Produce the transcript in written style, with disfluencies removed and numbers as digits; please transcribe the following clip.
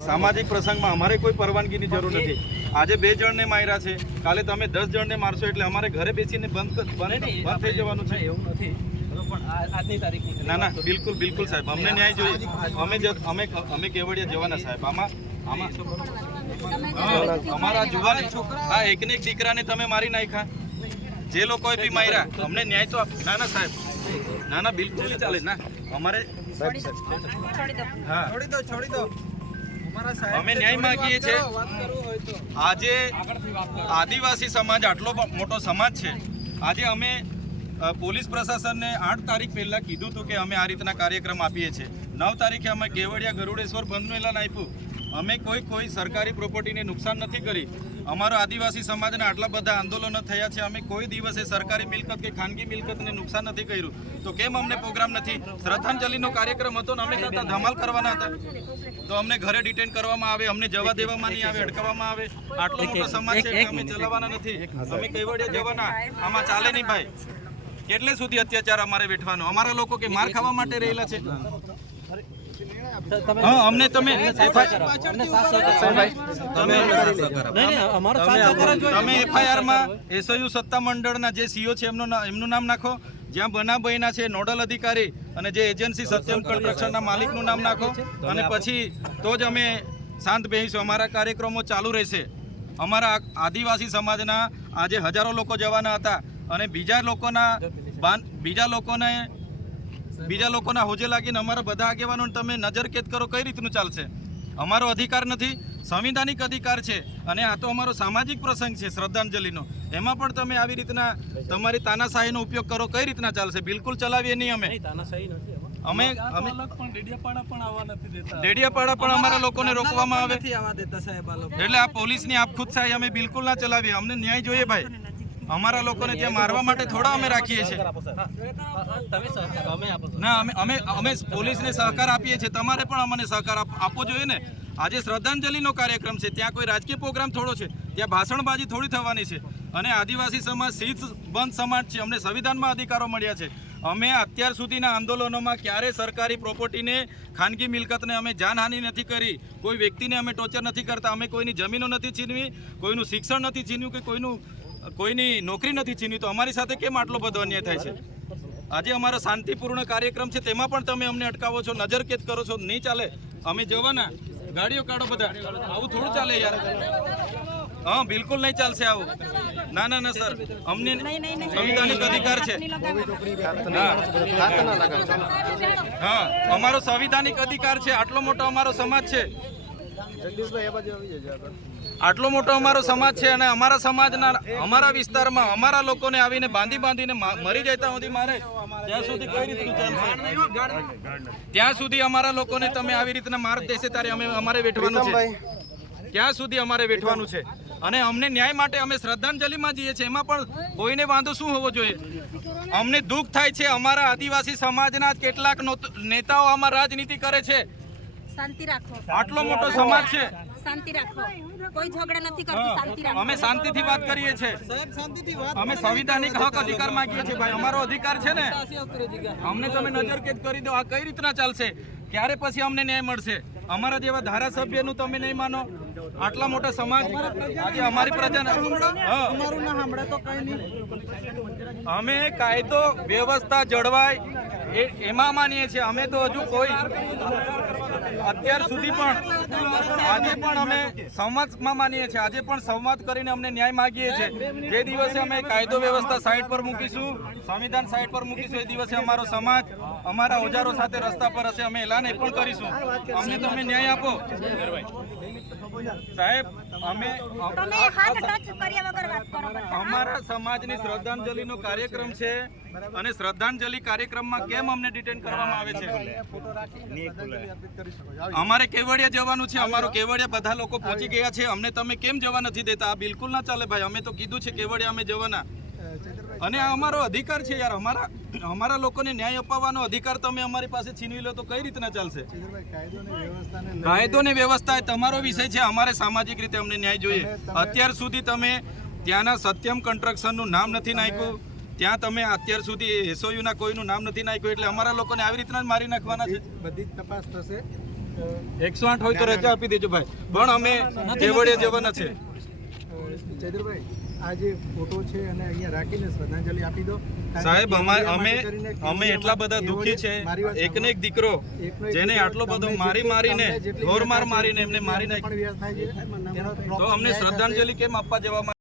सामाजिक प्रसंग में अमारे कोई परवानगी की जरूर नहीं। आज 2 जण ने मार्या छे, काले तमे 10 जण ने मारशो एटले अमारे घरे बेसीने बंद थई जवानुं छे। एवुं नथी आजनी तारीखनी ना ना बिल्कुल बिल्कुल साहेब अमने न्याय जोईए। अमे केवड़िया जवाना साहेब आमा अमारा जुवान आ एकने एक दीकराने तमे मारी नाख्या, जे लोकोए बी मार्या अमने न्याय तो ना ना साहेब ना ना बिल्कुल नहीं चाले ना अमारे छोड़ी दो અમે ન્યાય માંગીએ છીએ। આજે આદિવાસી સમાજ આટલો મોટો સમાજ છે, આજે અમે પોલીસ પ્રશાસનને 8 તારીખ પહેલા કીધું હતું કે અમે આ રીતના કાર્યક્રમ આપીએ છીએ। 9 તારીખે અમે કેવડિયા ગરુડેશ્વર બંધનું એલાન આપ્યું। અમે કોઈ સરકારી પ્રોપર્ટીને નુકસાન નથી કરી। અમારો આદિવાસી સમાજના આટલા બધા આંદોલનો થયા છે, અમે કોઈ દિવસે સરકારી મિલકત કે ખાનગી મિલકતને નુકસાન નથી કર્યું। તો કેમ અમને પ્રોગ્રામ નથી? શ્રદ્ધાંજલિનો કાર્યક્રમ હતો ને અમે કરતા ધમાલ કરવાના હતા તો અમને ઘરે ડિટેન કરવામાં આવે, અમને જવા દેવામાં નહીં આવે, અટકાવવામાં આવે। આટલો મોટો સમાજ છે કે અમે ચલાવવાના નથી, અમે કેવડિયા જવાના, આમાં ચાલે નહીં ભાઈ। કેટલે સુધી અત્યાચાર અમારે વેઠવાનો? અમારા લોકો કે માર ખાવા માટે રહેલા છે? हाँ हमने तमे एफआईआर में एसयू सत्ता मंडळना जे सीओ छे एमनुं नाम नाखो, ज्यां बनाव बन्या छे नोडल अधिकारी अने जे एजेंसी सत्यम कंस्ट्रक्शनना मालिकनुं नाम नाखो अने पछी तो ज अमे शांत बेसीशुं। अमारा कार्यक्रमो चालू रहेशे। अमारा आदिवासी समाजना आजे हजारों लोको जवाना हता अने बीजा लोकोना होजे लागीने अमारा बधा आगेवानोने तमे नजरकेद करो, कई रीतनुं चालशे? अमारो अधिकार नथी, संविधानिक अधिकार छे अने आ तो अमारो सामाजिक प्रसंग छे श्रद्धांजलिनो, एमां पण तमे आवी रीतना तमारी तानाशाहीनो उपयोग करो, कई रीतना चालशे? बिल्कुल चलावीए नहीं। અમે ડેડિયાપાડા પણ અમારા લોકોને રોકવામાં આવે એટલે આ પોલીસની આપખુદશાહી અમે બિલકુલ ના ચલાવીએ। અમને ન્યાય જોઈએ ભાઈ। અમારા લોકોને ત્યાં મારવા માટે થોડા અમે રાખીએ છીએ ના, અમે પોલીસને સહકાર આપીએ છીએ, તમારે પણ અમને સહકાર આપવો જોઈએ ને। આજે શ્રદ્ધાંજલિનો કાર્યક્રમ છે, ત્યાં કોઈ રાજકીય પ્રોગ્રામ થોડો છે, ત્યાં ભાષણબાજી થોડી થવાની છે। અને આદિવાસી સમાજ શીત બંધ સમાજ છે, અમને સંવિધાનમાં अधिकारो મળ્યા છે। અમે અત્યાર સુધીના આંદોલનોમાં ક્યારે સરકારી પ્રોપર્ટીને ખાનગી મિલકતને અમે જાનહાનિ નથી કરી, કોઈ વ્યક્તિને અમે ટોર્ચર નથી કરતા, અમે કોઈની જમીનો નથી છીનવી, કોઈનું શિક્ષણ નથી છીન્યું કે કોઈની નોકરી નથી છીનવી। તો અમારી સાથે કેમ આટલો બધો અન્યાય થાય છે? આજે અમારો શાંતિપૂર્ણ કાર્યક્રમ છે, તેમાં પણ તમે અમને અટકાવો છો, નજરકેદ કરો છો, નહીં ચાલે। અમે જવાના, ગાડીઓ કાઢો બધા, આવું થોડું ચાલે યાર। हाँ बिल्कुल नहीं चलशे आवुं। ना ना ना सर, अमने संविधानिक अधिकार छे। हाँ अमारो संविधानिक अधिकार छे, आटलो मोटो अमारो समाज छे, आटलो मोटो अमारो समाज छे अने अमारा समाजना अमारा विस्तारमां अमारा लोकोने आवीने बांधीने मरी जता सुधी मारे त्यां सुधी कई रीतनुं चालशे? त्यां सुधी अमारा लोकोने तमे आवी रीतना मार देशे त्यारे अमारे वेठवानुं छे, ત્યાં સુધી અમારે વેઠવાનું છે। અને અમને ન્યાય માટે અમે શ્રદ્ધાંજલિમાં જઈએ છીએ, એમાં પણ કોઈને વાંધો શું હોવો જોઈએ? અમને દુઃખ થાય છે, અમારા આદિવાસી સમાજના કેટલાક નેતાઓ આમાં રાજનીતિ કરે છે। શાંતિ રાખો, આટલો મોટો સમાજ છે, શાંતિ રાખો, કોઈ ઝઘડા નથી કરતો, શાંતિ રાખો। અમે શાંતિથી વાત કરીએ છીએ, અમે સંવિધાનિક હક અધિકાર માંગીએ છીએ ભાઈ। અમારો અધિકાર છે ને, અમને તમે નજરકેદ કરી દો, આ કઈ રીતના ચાલશે? ક્યારે પછી અમને ન્યાય મળશે? અમારા જેવા ધારાસભ્યનું તમે નહીં માનો, આટલા મોટા સમાજ આજે અમારી પ્રજાને અમે કાયદો વ્યવસ્થા જળવાય એમાં માનીએ છીએ। અમે તો હજુ કોઈ અત્યાર સુધી પણ આજે પણ અમે સંવાદમાં માનીએ છીએ, આજે પણ સંવાદ કરીને અમને ન્યાય માગીએ છીએ। જે દિવસે અમે કાયદો વ્યવસ્થા સાઈડ પર મૂકીશું, સંવિધાન સાઈડ પર મૂકીશું, એ દિવસે અમારો સમાજ અમારા ઓજારો સાથે રસ્તા પર હશે। અમે એલાન એ પણ કરીશું, અમને તમે ન્યાય આપો સાહેબ। અમે અમારા સમાજની શ્રદ્ધાંજલિનો કાર્યક્રમ છે અને શ્રદ્ધાંજલિ કાર્યક્રમમાં કેમ અમને ડિટેન કરવામાં આવે છે? અમારે કેવડિયા જવાનું છે, અમારો કેવડિયા બધા લોકો પહોંચી ગયા છે, અમને તમે કેમ જવા નથી દેતા? આ બિલકુલ ના ચાલે ભાઈ। અમે તો કીધું છે કેવડિયા અમે જવાના અને આ અમારો અધિકાર છે યાર। અમારા લોકોને ન્યાય અપાવવાનો અધિકાર તમે અમારી પાસે છીનવી લો તો કઈ રીતના ચાલશે? કાયદો ને વ્યવસ્થા એ તમારો વિષય છે, અમારે સામાજિક રીતે અમને ન્યાય જોઈએ। અત્યાર સુધી તમે ત્યાંના સત્યમ કન્સ્ટ્રક્શનનું નામ નથી નાખ્યું, ત્યાં તમે અત્યાર સુધી એસઓયુના કોઈનું નામ નથી નાખ્યું, એટલે અમારા લોકોને આવી રીતના જ મારી નાખવાના છે। બધી તપાસ થશે 108 હોય તો રજા આપી દેજો ભાઈ, પણ અમે કેવડિયા જવાના છે. ચૈતરભાઈ, આ જે ફોટો છે અને અહીંયા રાખીને શ્રદ્ધાંજલિ આપી દો. સાહેબ અમે એટલા બધા દુઃખી છે. એકને એક દીકરો જેને આટલો બધો મારીને ઢોર મારીને એમને મારી નાખ્યો, તો અમને શ્રદ્ધાંજલિ કેમ આપવા જવામાં